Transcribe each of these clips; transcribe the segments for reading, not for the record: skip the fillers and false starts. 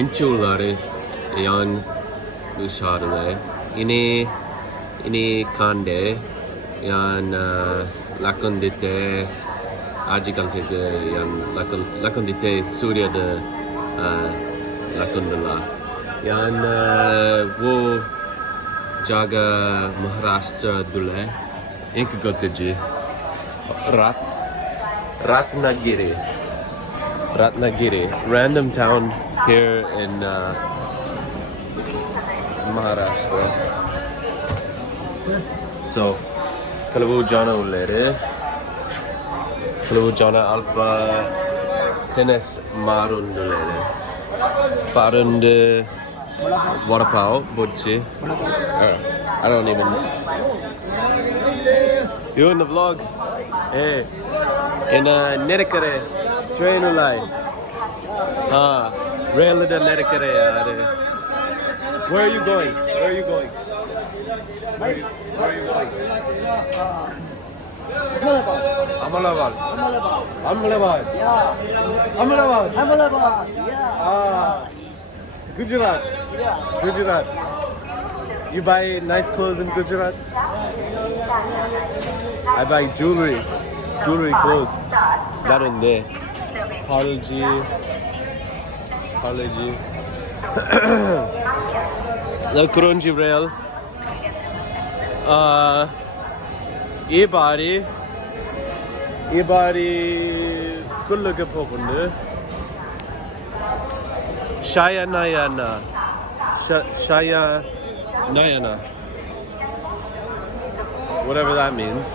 Inchulare yan ushadale. Ini kande yan lakondite ajikantite yan lakondite surya de lakondala. Yan wo jaga Maharashtra dule ink goteji Ratnagiri, random town here in Maharashtra. So, Kalavu Jana Ulere, Kalavu Jana Alpha Tennis Marundulere, Parund Wadapao, Butchi. I don't even know. You in the vlog? Hey, in Nedikare. Train ulai. Rail the Nedikare. Where are you going? Where are you going? Where are you going? Amalabad. Yeah. Amalabad. Yeah. Gujarat. Yeah. Gujarat. You buy nice clothes in Gujarat? I buy jewelry clothes. That in there. Apology. The Kurunji rail. E bari kullu ke pokundu. Shaya Nayana. Whatever that means.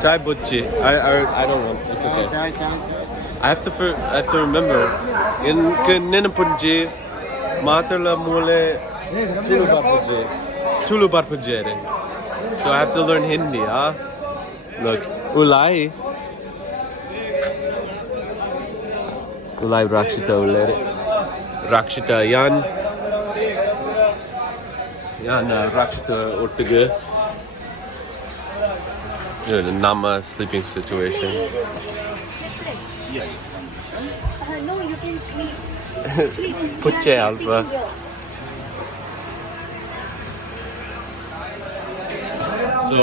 Chai Butchi. I don't know. It's okay. I have to remember. In Ninapunji, Matarla Mule Chulu Barpujere. So I have to learn Hindi, huh? Look. Ulai Rakshita Ulere. Rakshita Yan Rakshita Urtugu. The Nama sleeping situation. No, you can sleep. Puche Alpha. So,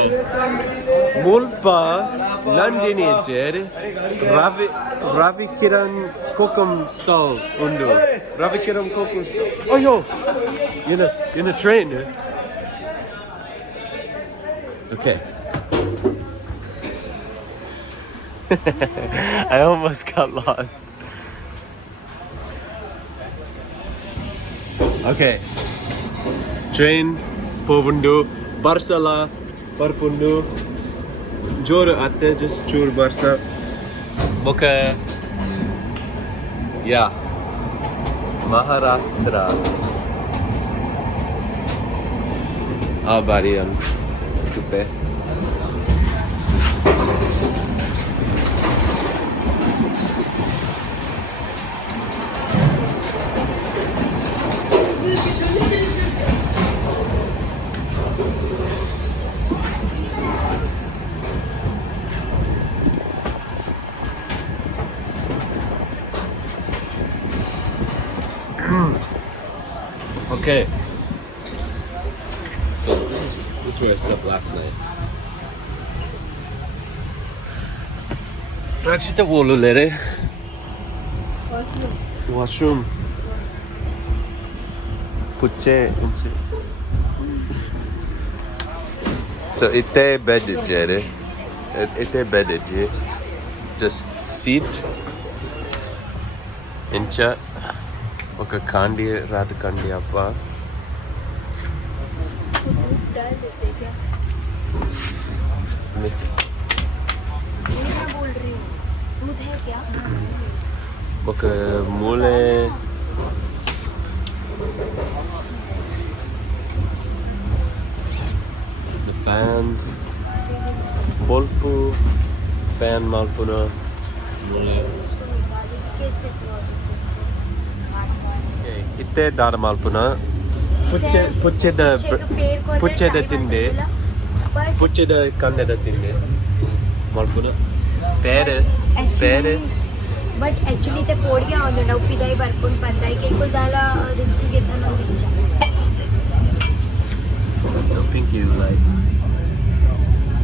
Mulpa Nandini Jer Ravi Kiran Kokum stall undu. Ravi Kiran Kokum stall. Oh yo, in a train. Okay. I almost got lost. Okay. Train Povundu Barsala Parpundu Jor Atte just chur Barsa Boka. Yeah. Maharashtra. Bariam Tupe. Okay. So this is where I slept last night. Rakshita Wolu Lere. Washroom. Puche. So ite bed jere. Ite bed je. Just seat. Incha. Okay, Kandi Radha Kandi Appa. Okay, Mule. The fans. Bolpu. Fan Malpuna. Mule. Itte dada malpuna pucce da tinde pucce da kanne da tinde malpuna pere But actually ते podia on the Udupi dai barpun pandai ke kul dala risk घेता नंदीच्या. So Pinky is like,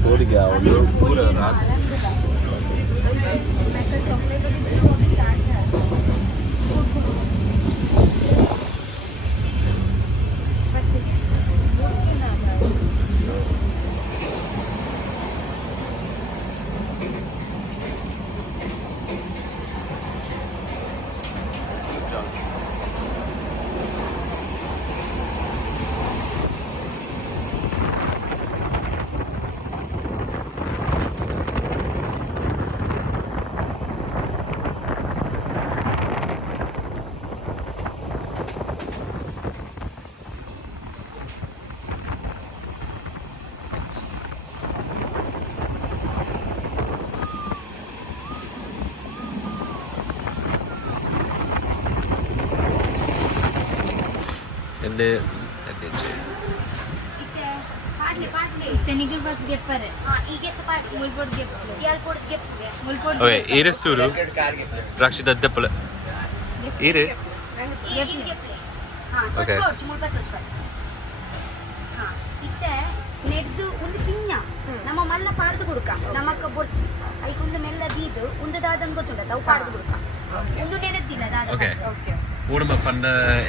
Portugal, pura rat. And okay, Ire Suru, Rakshita Depple. Ire? Okay. ನೆಡ್ದು ಒಂದು ಕಿಂಜ ನಮ್ಮ ಮಲ್ಲ ಪಾಡ್ದು ಕೊಡುಕ ನಮಕ ಬೊರ್ಚಿ ಐಕೊಂದು ಮೆಲ್ಲ ದೀದು ಒಂದು ದಾದನ್ ಗೊತ್ತುಂಡ ತಾವು ಪಾಡ್ದು ಕೊಡುಕ ಒಂದು ನೆನದಿಲ್ಲ ದಾದ Okay. ಊರಮ fund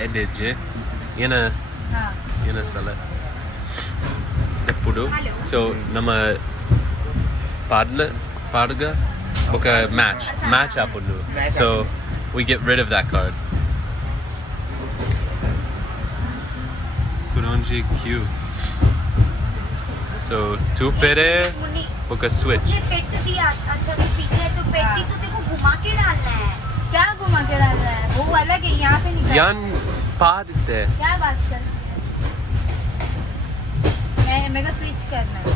ಎಡ್ಡೆಜ್ಜೆ ಏನ ಸಲ ಎಪ್ಪುಡು ಸೊ ನಮ್ಮ ಪಾಡ್ಗ ఒక match ಆಪುಂಡು so we get rid of that card. Kuronji Q. So two pere book a switch. पेट दिया अच्छा तो पीछे तो पेटी तो तेको घुमा के डालना है. क्या घुमा के डालना है? वो अलग है यहाँ पे निकाल. यान पाद दे. क्या बात कर? मैं का स्विच करना है.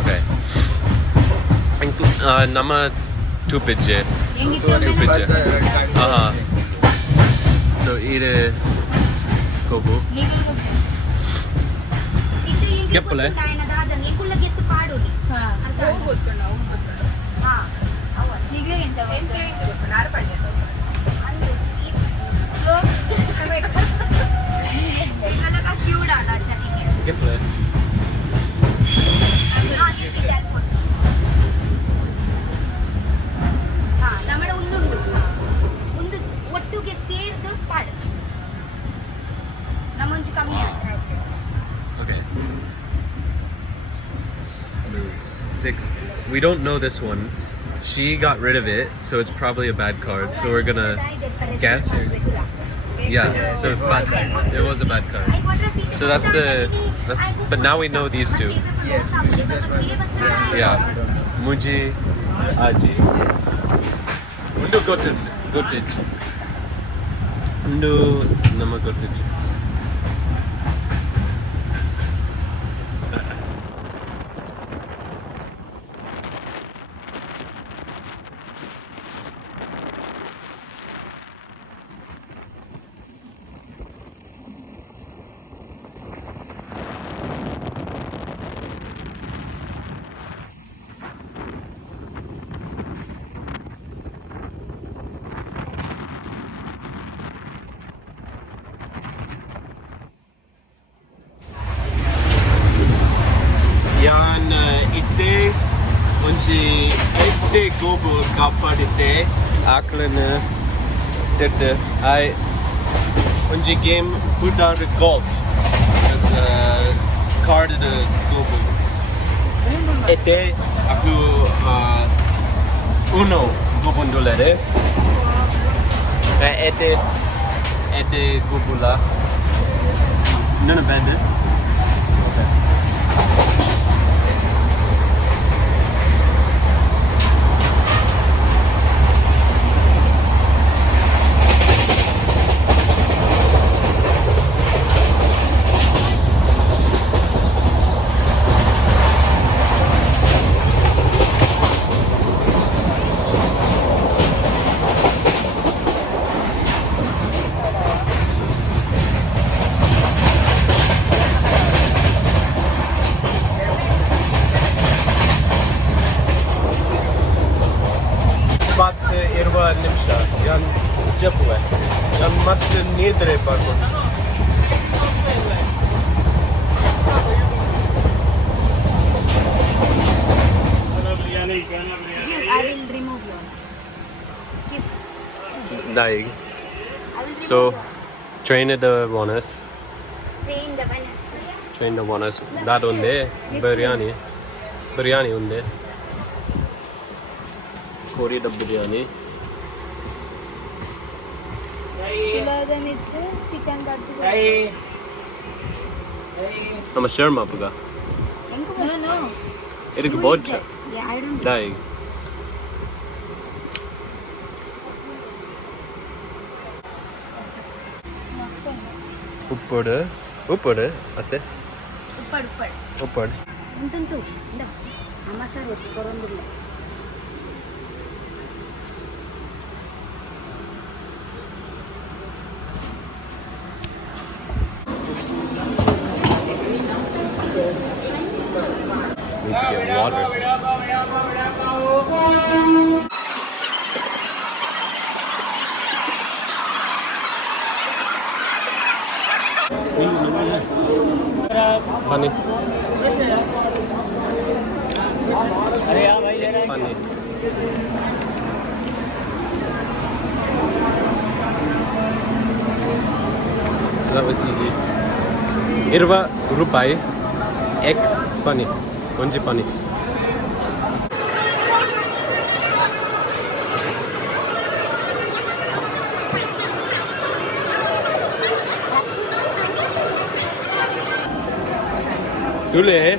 Okay. Nama two pitche. Two pitche. So ire kobu. क्या बोला है? ये कुल लगे तो पाड़ होली. हाँ. वो बोल करना. हाँ. निकले किंचा. निकले किंचा. नार पड़ने. अंदर. तो हमें. इतना का क्यों डाला अच्छा नहीं है. क्या बोला है? हाँ ये टेलीफोन. हाँ नमरे उन्नू ಒಟ್ಟುಗೆ ಸೇರಿದು ಪಾಡು. ನಮ್ಮಂಚು ಕಮ್ಮಿ ಆಗ್ತದೆ. Okay. 6. We don't know this one. She got rid of it, so it's probably a bad card. So we're gonna guess. Yeah, so bad. It was a bad card. So but now we know these two. Yes. Yeah. Muji, Aji. Undu Gottich. Undu Nama Gottich. Yan itte unji ette gobo kapadite aklene tette I unji game pudar golf card the gobo ette aku uno gobondolere ette gobula nana bende. iedere pakken. I will remove yours. Keep. Daig. I will remove So- yours. Train the ones. Train the bananas. Train the ones. That unde. Biryani. Biryani unde. Kori the biryani. Chicken I'm a shawarma puga. No. It is both. Yeah, I don't. Daig. Uppad. Atte. Uppad. Untuntu. Inda. Amma sir vachikorondilla. Need to get water. Funny. Funny. So that was easy. 20 rupai ek pani. Konji pani. Sule.